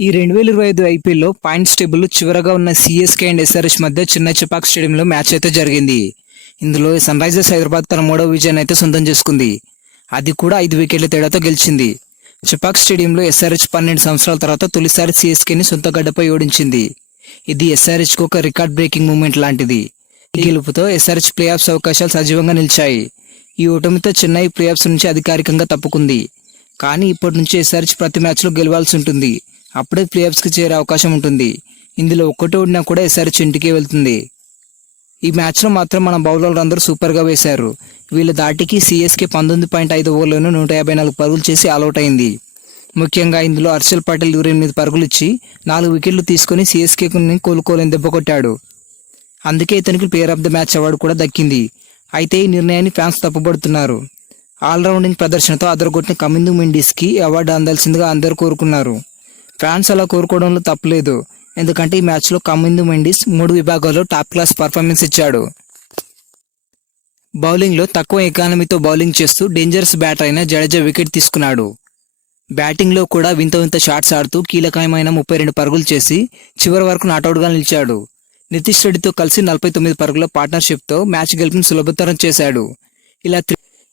ఈ 2025 ఐపీఎల్లో points table చివరగా ఉన్న సిఎస్కే అండ్ ఎస్ఆర్హెచ్ మధ్య చిన్న చెపాక్ స్టేడియంలో మ్యాచ్ అయితే జరిగింది. ఇందులో సన్ రైజర్స్ హైదరాబాద్ తన 3వ విజయాన్ని అయితే సొంతం చేసుకుంది. అది కూడా 5 వికెట్ల తేడాతో గెలిచింది. చెపాక్ స్టేడియంలో ఎస్ఆర్హెచ్ 12 సంవత్సరాల తర్వాత తొలిసారి సిఎస్కేని సొంత గడ్డపై ఓడించింది. ఇది ఎస్ఆర్హెచ్కు ఒక రికార్డ్ బ్రేకింగ్ మూమెంట్ లాంటిది. ఈ గెలుపుతో ఎస్ఆర్హెచ్ ప్లే ఆఫ్స్ అవకాశాలు సజీవంగా నిలిచాయి. ఈ ఓటమితో చెన్నై ప్లే ఆఫ్స్ నుంచి అధికారికంగా తప్పుకుంది. కానీ ఇప్పటి నుంచి ఎస్ఆర్హెచ్ ప్రతి మ్యాచ్లో గెలవాల్సి ఉంటుంది. అప్పుడే ప్లే ఆఫ్స్కి చేరే అవకాశం ఉంటుంది. ఇందులో ఒక్కటి ఓడినా కూడా ఎస్ఆర్హెచ్ ఇంటికే వెళ్తుంది. ఈ మ్యాచ్లో మాత్రం మన బౌలర్లు అందరూ సూపర్గా వేశారు. వీళ్ళ దాటికి సిఎస్కే 19.5 ఓవర్లను 154 పరుగులు చేసి ఆల్అౌట్ అయింది. ముఖ్యంగా ఇందులో హర్షల్ పటేల్ 28 పరుగులు ఇచ్చి 4 వికెట్లు తీసుకుని సిఎస్కేని కోలుకోలేని దెబ్బ కొట్టాడు. అందుకే ఇతనికి player of the match award కూడా దక్కింది. అయితే ఈ నిర్ణయాన్ని ఫ్యాన్స్ తప్పుపడుతున్నారు. ఆల్రౌండింగ్ ప్రదర్శనతో అదరగొట్టిన కమిందు మెండిస్కి అవార్డు అందాల్సిందిగా అందరూ కోరుకున్నారు. ఫ్యాన్స్ అలా కోరుకోవడంలో తప్పలేదు. ఎందుకంటే ఈ మ్యాచ్లో కమిందు మెండిస్ 3 విభాగాల్లో టాప్ క్లాస్ పర్ఫార్మెన్స్ ఇచ్చాడు. బౌలింగ్లో తక్కువ ఎకానమీతో బౌలింగ్ చేస్తూ డేంజరస్ బ్యాటర్ అయిన జడేజా వికెట్ తీసుకున్నాడు. బ్యాటింగ్లో కూడా వింత వింత షాట్స్ ఆడుతూ కీలకమైన 32 పరుగులు చేసి చివరి వరకు నాటౌట్గా నిలిచాడు. నితీష్ రెడ్డితో కలిసి 49 పరుగుల పార్ట్నర్షిప్తో మ్యాచ్ గెలుపును సులభతరం చేశాడు.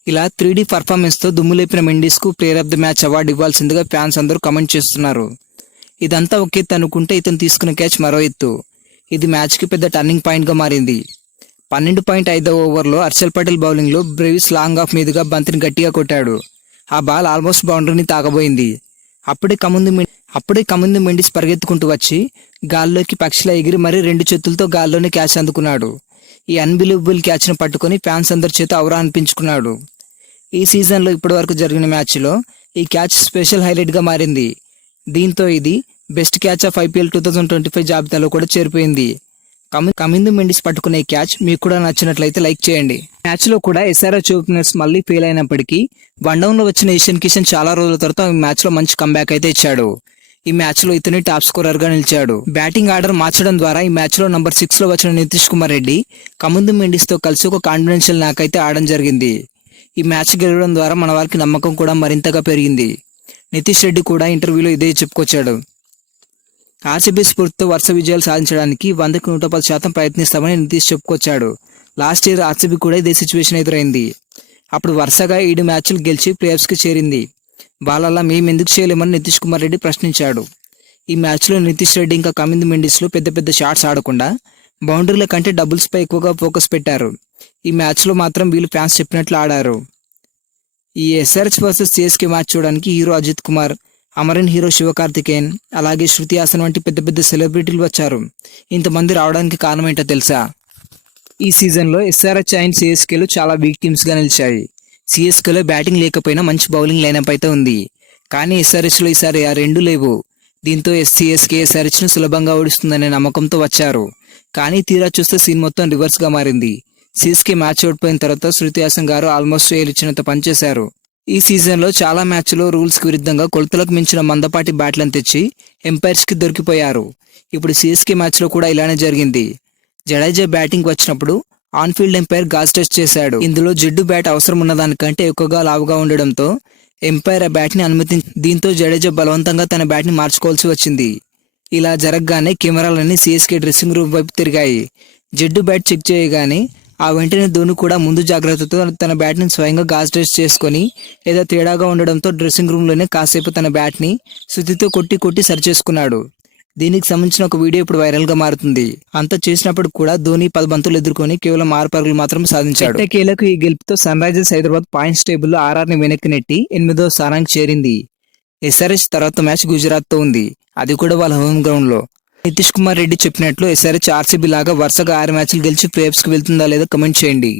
ఇలా 3D పర్ఫార్మెన్స్తో దుమ్ములేపిన మెండిస్కు player of the match award ఇవ్వాల్సిందిగా ఫ్యాన్స్ అందరూ కమెంట్ చేస్తున్నారు. ఇదంతా ఒక ఎత్తు అనుకుంటే ఇతను తీసుకున్న క్యాచ్ మరో ఎత్తు. ఇది మ్యాచ్కి పెద్ద టర్నింగ్ పాయింట్గా మారింది. 12.5వ ఓవర్లో హర్షల్ పటేల్ బౌలింగ్లో బ్రేవిస్ లాంగ్ ఆఫ్ మీదుగా బంతిని గట్టిగా కొట్టాడు. ఆ బాల్ ఆల్మోస్ట్ బౌండరీని తాగబోయింది. అప్పుడే కముందు మెండిస్ పరిగెత్తుకుంటూ వచ్చి గాల్లోకి పక్షిలా ఎగిరి మరీ 2 చేతులతో గాల్లోనే క్యాచ్ అందుకున్నాడు. ఈ అన్బిలీవబుల్ క్యాచ్ను పట్టుకొని ఫ్యాన్స్ అందరి చేత ఔరా అనిపించుకున్నాడు. ఈ సీజన్లో ఇప్పటివరకు జరిగిన మ్యాచ్లో ఈ క్యాచ్ స్పెషల్ హైలైట్గా మారింది. దీంతో ఇది బెస్ట్ క్యాచ్ ఆఫ్ ఐపీఎల్ 2025 జాబితాలో కూడా చేరిపోయింది. కమిందు మెండిస్ పట్టుకునే క్యాచ్ మీకు కూడా నచ్చినట్లయితే లైక్ చేయండి. మ్యాచ్లో కూడా ఎస్ఆర్హెచ్ ఓపెనర్స్ మళ్ళీ ఫెయిల్ అయినప్పటికీ వన్డౌన్లో వచ్చిన ఇషాన్ కిషన్ చాలా రోజుల తర్వాత ఈ మ్యాచ్లో మంచి కంబ్యాక్ అయితే ఇచ్చాడు. ఈ మ్యాచ్లో ఇతని టాప్ స్కోరర్గా నిలిచాడు. బ్యాటింగ్ ఆర్డర్ మార్చడం ద్వారా ఈ మ్యాచ్లో నంబర్ 6లో వచ్చిన నితీష్ కుమార్ రెడ్డి కమిందు మెండిస్తో కలిసి ఒక కాన్ఫిడెన్షియల్ న్యాక్ అయితే ఆడడం జరిగింది. ఈ మ్యాచ్ గెలవడం ద్వారా మన వారికి నమ్మకం కూడా మరింతగా పెరిగింది. నితీష్ రెడ్డి కూడా ఇంటర్వ్యూలో ఇదే చెప్పుకొచ్చాడు. ఆర్సీబీ స్ఫూర్తితో వరుస విజయాలు సాధించడానికి 100కి 110% ప్రయత్నిస్తామని నితీష్ చెప్పుకొచ్చాడు. లాస్ట్ ఇయర్ ఆర్సీబీ కూడా ఇదే సిచ్యువేషన్ ఎదురైంది. అప్పుడు వరుసగా 7 మ్యాచ్లు గెలిచి ప్లేఆఫ్స్కి చేరింది. వాళ్ళలా మేము ఎందుకు చేయలేమని నితీష్ కుమార్ రెడ్డి ప్రశ్నించాడు. ఈ మ్యాచ్లో నితీష్ రెడ్డి ఇంకా కమిందు మెండిస్లో పెద్ద పెద్ద షాట్స్ ఆడకుండా బౌండరీల కంటే డబుల్స్పై ఎక్కువగా ఫోకస్ పెట్టారు. ఈ మ్యాచ్లో మాత్రం వీళ్ళు ఫ్యాన్స్ చెప్పినట్లు ఆడారు. ఈ ఎస్ఆర్హెచ్ వర్సెస్ సిఎస్కే మ్యాచ్ చూడడానికి హీరో అజిత్ కుమార్, అమరన్ హీరో శివకార్తికేయన్, అలాగే శృతి హాసన్ వంటి పెద్ద పెద్ద సెలబ్రిటీలు వచ్చారు. ఇంతమంది రావడానికి కారణం ఏంటో తెలుసా? ఈ సీజన్లో ఎస్ఆర్హెచ్ అండ్ సిఎస్కేలు చాలా వీక్ టీమ్స్గా నిలిచాయి. సిఎస్కేలో బ్యాటింగ్ లేకపోయినా మంచి బౌలింగ్ లైనప్ అయితే ఉంది. కానీ ఎస్ఆర్హెచ్లో ఈసారి ఆ రెండు లేవు. దీంతో సిఎస్కే ఎస్ఆర్హెచ్ను సులభంగా ఓడిస్తుందనే నమ్మకంతో వచ్చారు. కానీ తీరా చూస్తే సీన్ మొత్తం రివర్స్గా మారింది. సిఎస్కే మ్యాచ్ ఓడిపోయిన తర్వాత శృతి హాసన్ గారు ఆల్మోస్ట్ ఏలిచ్చినంత పనిచేశారు. ఈ సీజన్లో చాలా మ్యాచ్లో రూల్స్కి విరుద్ధంగా కొలతలకు మించిన మందపాటి బ్యాట్లను తెచ్చి ఎంపైర్స్కి దొరికిపోయారు. ఇప్పుడు సిఎస్కే మ్యాచ్లో కూడా ఇలానే జరిగింది. జడేజా బ్యాటింగ్ వచ్చినప్పుడు ఆన్ఫీల్డ్ ఎంపైర్ గాజ్ టెస్ట్ చేశాడు. ఇందులో జిడ్డు బ్యాట్ అవసరం ఉన్నదానికంటే ఎక్కువగా లావుగా ఉండడంతో ఎంపైర్ ఆ బ్యాట్ని దీంతో జడేజా బలవంతంగా తన బ్యాట్ని మార్చుకోవాల్సి వచ్చింది. ఇలా జరగగానే కెమెరాలన్నీ సిఎస్కే డ్రెస్సింగ్ రూమ్ వైపు తిరిగాయి. జిడ్డు బ్యాట్ చెక్ చేయగానే ఆ వెంటనే ధోని కూడా ముందు జాగ్రత్తతో తన బ్యాట్ని స్వయంగా గాజ్ టెస్ట్ చేసుకొని ఏదో తేడాగా ఉండడంతో డ్రెస్సింగ్ రూమ్లోనే కాసేపు తన బ్యాట్ని శుద్ధితో కొట్టి సరిచేసుకున్నాడు. దీనికి సంబంధించిన ఒక వీడియో ఇప్పుడు వైరల్గా మారుతుంది. అంత చేసినప్పుడు కూడా ధోని 10 బంతులు ఎదుర్కొని కేవలం 6 పరుగులు మాత్రం సాధించాడు. ఎట్టకేలకు ఈ గెలుపుతో సన్ రైజర్స్ హైదరాబాద్ పాయింట్స్ టేబుల్లో ఆర్ఆర్ని వెనక్కి నెట్టి 8వ స్థానానికి చేరింది. ఎస్ఆర్హెచ్ తర్వాత మ్యాచ్ గుజరాత్తో ఉంది. అది కూడా వాళ్ళ హోమ్ గ్రౌండ్లో. నితీష్ కుమార్ రెడ్డి చెప్పినట్లు ఎస్ఆర్హెచ్ ఆర్సీబీ లాగా వరుసగా 6 మ్యాచ్లు గెలిచి ప్లేఆఫ్స్కి వెళ్తుందా లేదా కమెంట్ చేయండి.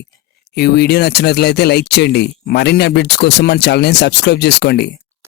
ఈ వీడియో నచ్చినట్లయితే లైక్ చేయండి. మరిన్ని అప్డేట్స్ కోసం మన ఛానల్ని సబ్స్క్రైబ్ చేసుకోండి.